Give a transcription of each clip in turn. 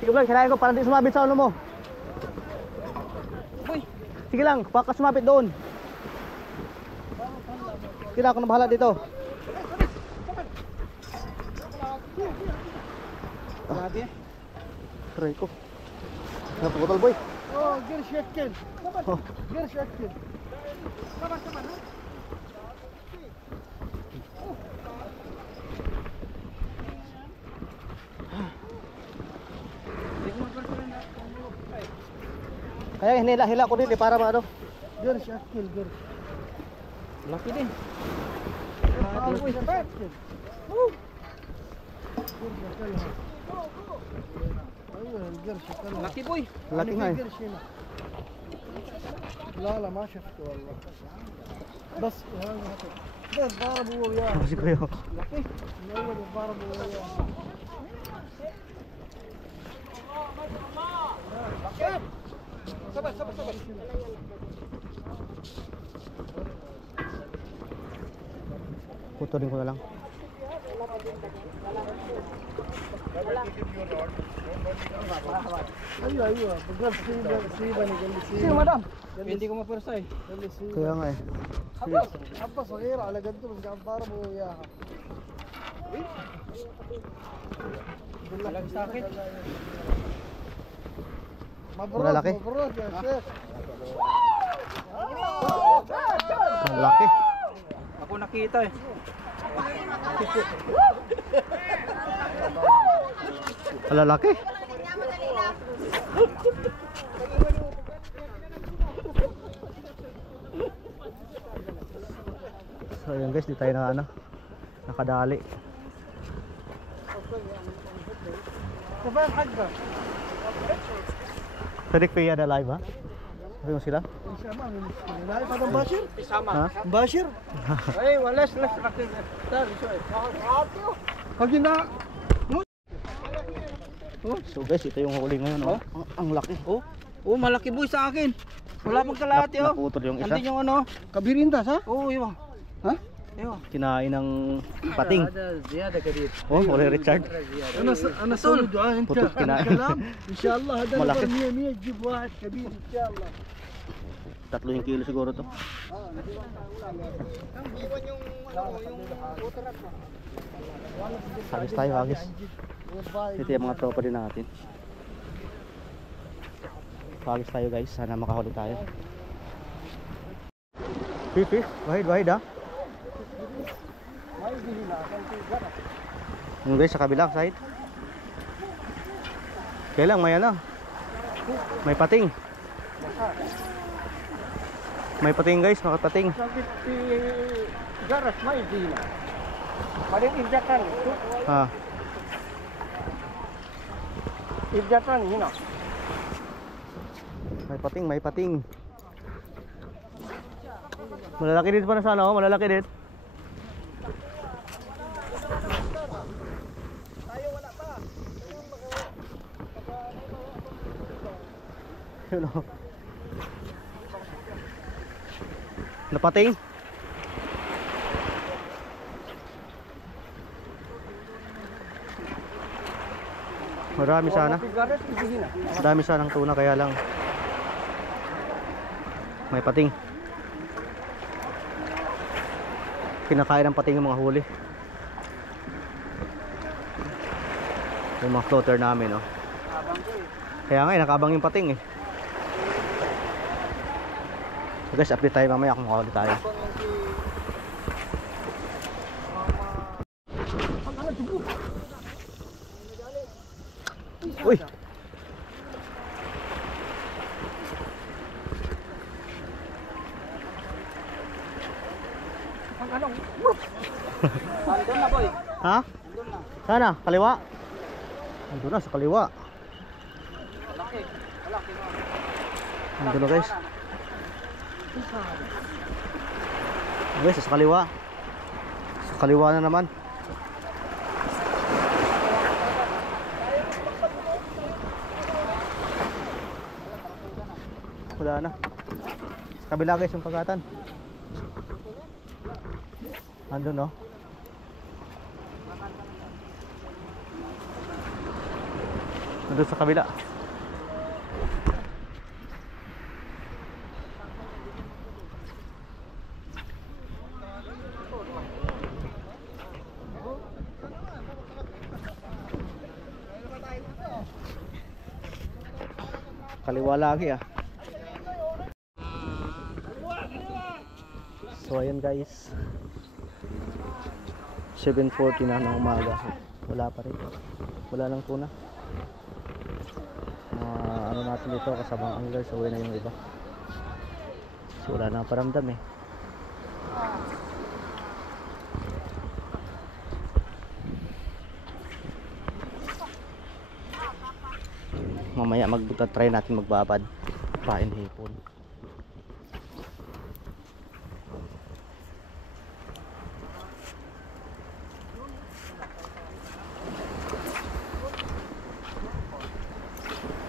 Sige lang, kailangan ko para di sumabit sa ulo mo. Sige lang, baka sumabit doon. Sige lang, ako na bahala dito. Try ko. Naputol boy. Oh, gir shekil. Gir shekil. Kaya hinila-hila ko din para maano. Gir shekil, gir. Laki din. لكي بوي لكي هاي لا لا ما شفته والله بس بس ضارب هو وياه Masih kayo. لكي من اول ضارب هو وياه صبر Putulin ko na lang. ايوه ايوه بقول سيبني قال لي Sino سيبني madam? hindi ko mapursay قال لي سيبني Kaya nga eh. حبه صغيره على قده بس قاعد ضارب هو وياها بالله ساكت مبروك Malalaki? مبروك يا شيخ Ang laki. ako nakita eh Malalaki. So yun guys, di tayo na ano, nakadali. كفايه حقك Tarik pa yan na live ha? Sabi mo sila? ما في مشكله لا هذا مباشر Ha? مباشر ايوه ليش شوي خلينا So guys, ito yung huli ngayon oh. Ang laki. Oh, malaki boy sa akin. Wala pang kalahati oh. Naputol yung isa. Andun yung ano. كبيرين ها Oh, yun. ها Yun. Kinain ng pating. زيادة كبير. Oh, huli Richard. انا اسوي دعاء انت بطل كناية. كلام ان شاء الله هذا ملاحظ. نفر 100 تجيب واحد كبير ان شاء الله 3 kilo siguro to. Salis tayo agis. Ito yung mga tropa din natin. Agis tayo guys, sana makahuli tayo. Fish, wahid ah. Yung guys sa kabilang side. Kaya lang may ano. May pating. May pating guys, makapating. في جرس ما يجينا بعدين إبداً Ha. إبداً هنا May pating. Malalaki din pa na sana oh, malalaki din. Yun oh. Napating. Marami sana. Marami sanang tuna kaya lang may pating. Kinakain ng pating yung mga huli. Yung mga floater namin oh. Kaya nga nakabang yung pating eh. So guys, update tayo mamaya kung makakuli tayo. Uy! Andun na boy. Ha? Sana? Kaliwa? Andun na sa kaliwa. Malaki. Malaki no. Andun na guys. Guys, sa kaliwa. Sa kaliwa na naman. Wala na. Sa kabila guys yung pagkatan. Andun no. Doon sa kabila. Kaliwa lagi ah. So ayan guys, 7:40 na ng umaga. Wala pa rin. Wala lang tuna. Ano natin dito kasama ang anglers, uwi na yung iba. So wala na paramdam eh. Mamaya try natin magbabad pain hipon.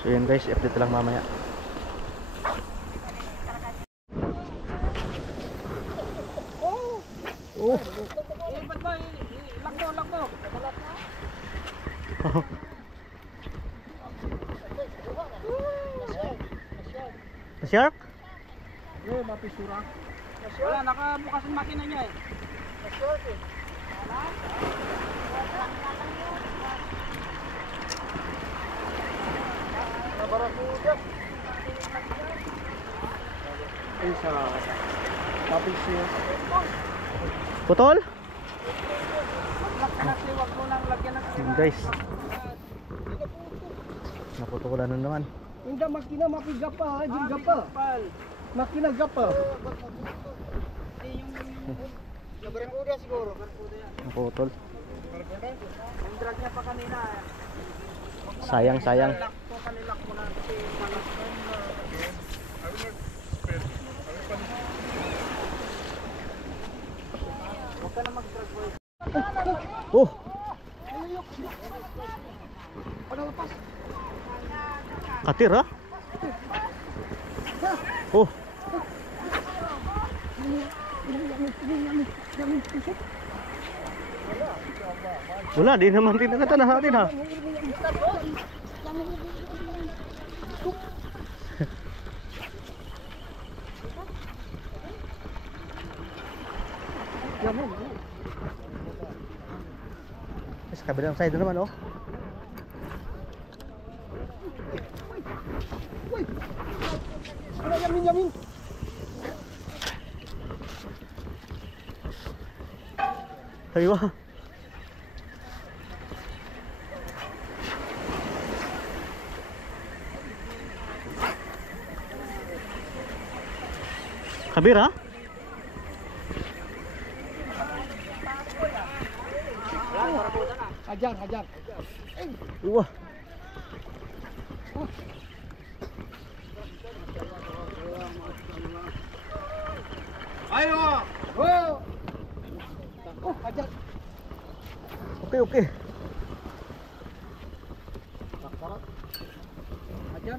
So yun guys, update lang mamaya. Oh. Lakbo. Shark? Mapisura. Wala, nakabukas ang makina niya eh. Barakuda. Isa. Mapisura. Putol? Kasi wag mo nang lagyan ng Yun guys, naputukulan na naman. Hindi makina mapigapa, gapa. Makina gapa. Barakuda siguro. Naputol. Ang drag niya pa kanina eh. Sayang. Lakto kanilak mo na kasi malas. Huwag ka na mag-drag boy. Oh! Katir ha? Oh! Wala, di naman tinakata na natin ha. Sa kabilang side na naman oh. Yamin. Aywa. Kabir ha? Hajar. Wah. Ayo. Oh. Oh, hajar. Oke. Hajar.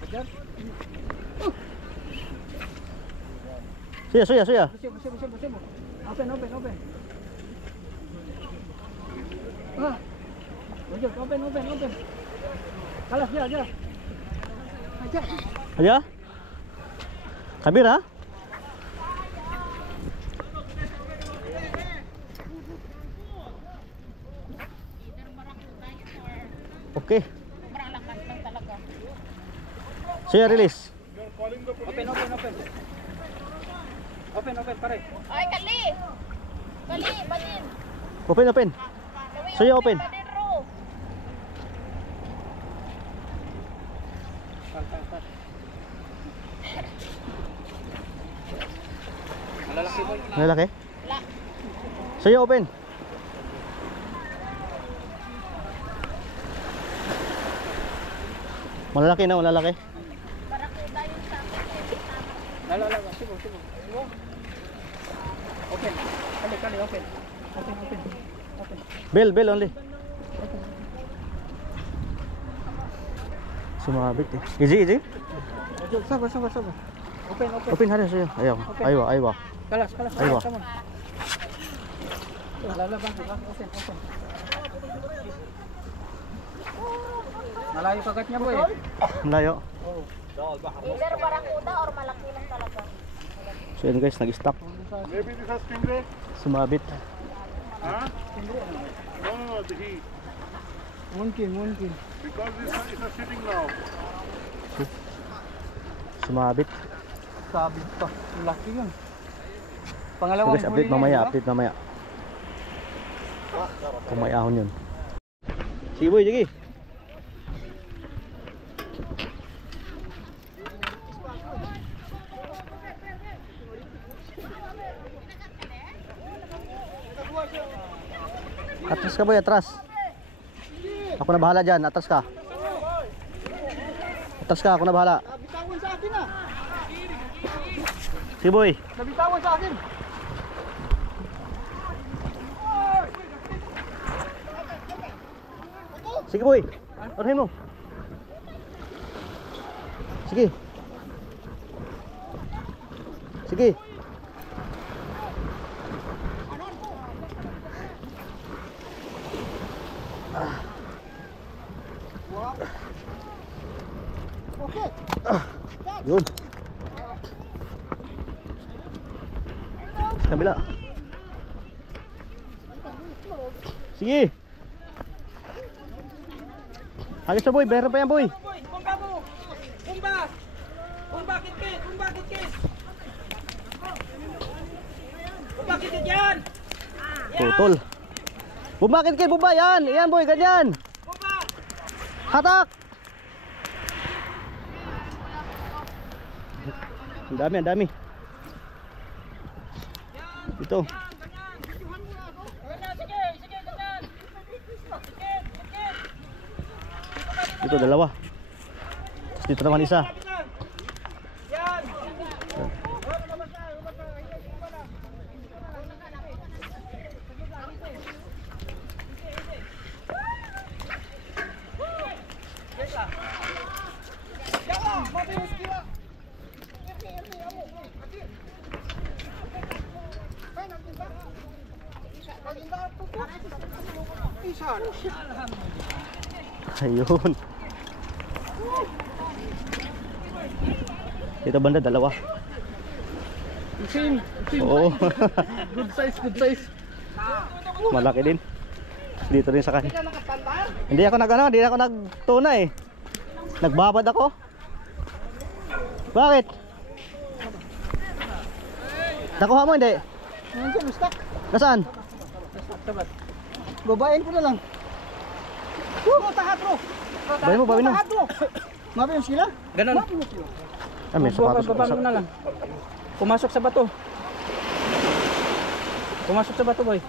Hajar. Suya. Bersih. Open. Ah. Lanjut, open. Kalas dia. Hajar. Aja. Kabir ha? Oke. Suya release. Open, pare. Ay, Kali, banin. Open. Suya open. Malalaki boy. Malalaki? Wala. Suya open. Malalaki. Barakuda yung sa akin. Lala. Sibo. Open. Kali, open. Bell only. Sumabit eh. Easy. Sabar. Open. Open hari suya. Ayo. Open. Aywa. Kalas. Aywa. Come on. Lalabas, diba? Open. Malayo kagat niya, boy. Ang layo. Either barakuda or malaki lang talaga. So yun guys, nag-stop. Maybe this has stingray? Sumabit. Huh? No, the heat. Mungkin. Because it's a sitting now. Sumabit. Sabi pa. Laki yun. So Pangalawang guys, update mamaya, update mamaya. Kung may ahon yun. Sige boy, sige. Atras ka boy, atras. Ako na bahala dyan, atras ka. Atras ka, ako na bahala. Nabitawan sa akin ah. Sige boy. Nabitawan sa akin. Sige boy. Orahin mo. Sige. Sige. Okay. Yun. Sa kabila. Sige. Agis na boy, meron pa yan boy. Bumba mo. Bumba. Bumba kit. Bumba kit yan. Putol. Bumakit kayo, bumba yan. Yan boy, ganyan. Bumba. Hatak. Ang dami. Ito. Dito dalawa. Tapos dito naman isa. Ayun. Dito banda dalawa. Same. Oo. Good size. Malaki din. Dito rin sa kanya. Hindi ako nagtuna eh. Nagbabad ako. Bakit? Nakuha mo hindi? Nandiyan, stuck. Nasaan? Sabat. Babain ko na lang. Tahat bro. Bawin mo. Mabim sila? Ganon. Ah, may sapatos. Babang mo na lang. Pumasok sa bato. Boy.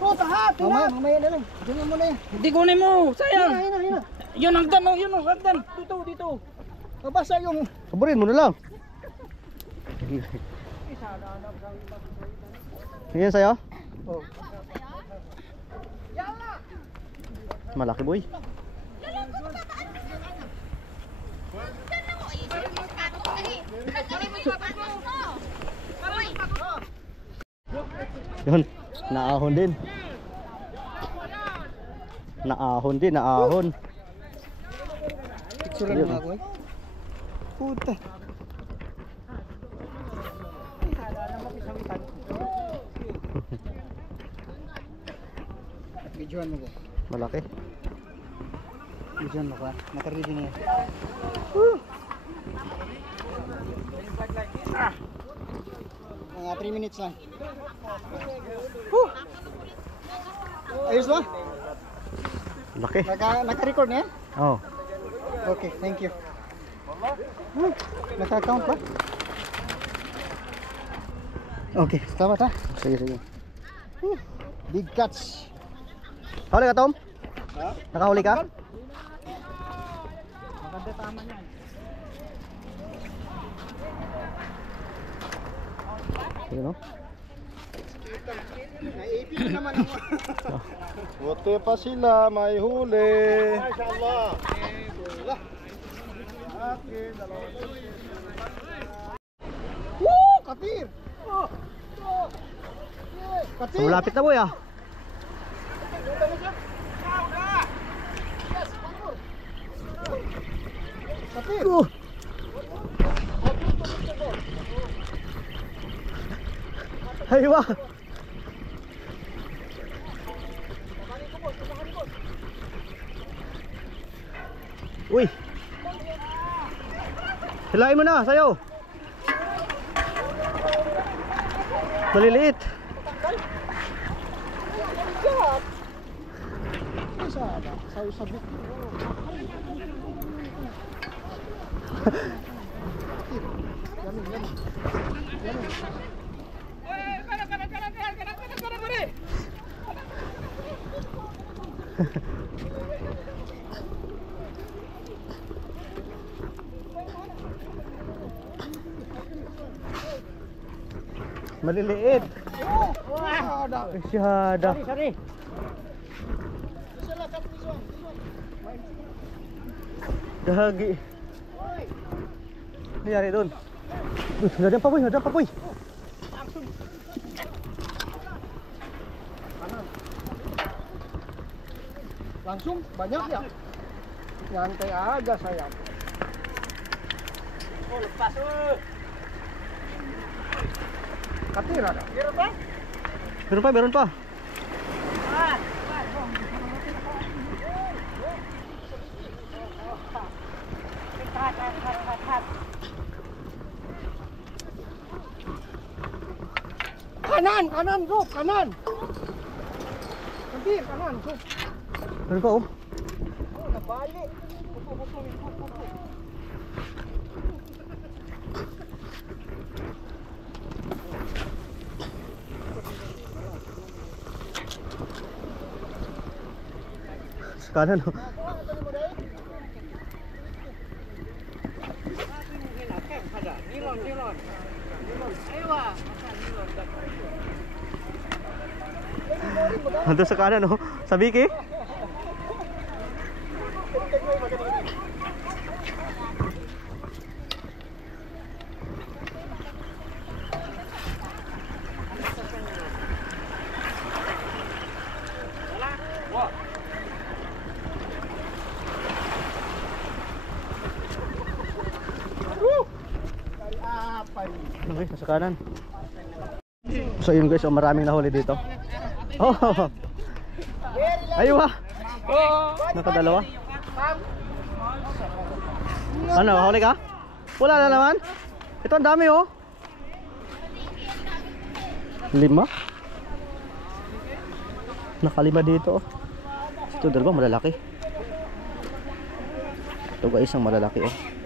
Tahat! Mamaya na lang. Ganyan mo na yan. Hindi kunin mo. Sayang. Hina. Yun hagdan. Dito. Mabasa yung... Saburin mo na lang. Yan sa'yo? Oh. Malaki boy. Yun, naahon din. Naahon. Picturean mo ako eh. Puta. Videoan mo ko. Malaki. Videoan mo ko. Naka-ready na yan. Mga 3 minutes lang. Ayos ba? Laki. Naka-record na yan? Oh. Okay, thank you. Naka-count ba? Okay, salamat ha. Sige. Big catch. Huli ka, Tom? Nakahuli ka? Maganda tama yan. Sige no? Naipin naman ako. Buti pa sila, may huli. Mashallah. Okay, dalawa. Woo! Katir! So, malapit na boy ah. Kapit. Aywa. Uy. Hilain mo na, sayo. Maliliit. Sana, sayo sabit. Yamin, yamin. Yamin. Maliliit. Ada. Masyada. Sorry. Dahagi. Nangyari doon. Ada apa boy? Ada apa boy? Langsung banyak ya. Nyantai aja saya. Oh, lepas tuh. Katir ada. Meron pa. Kanan, Sob, kanan. Katir, kanan, Sob. Meron pa oh. Oh, nabalik. Sa kanan oh. Ando sa kanan oh. Sa Vicky. Okay, nasa kanan. So yun guys, maraming nahuli dito. Oh. Aywa. Nakadalawa. Ano, huli ka? Wala na naman. Ito ang dami oh. 5. Nakalima dito oh. Ito dalawang malalaki. Ito guys, ang malalaki oh.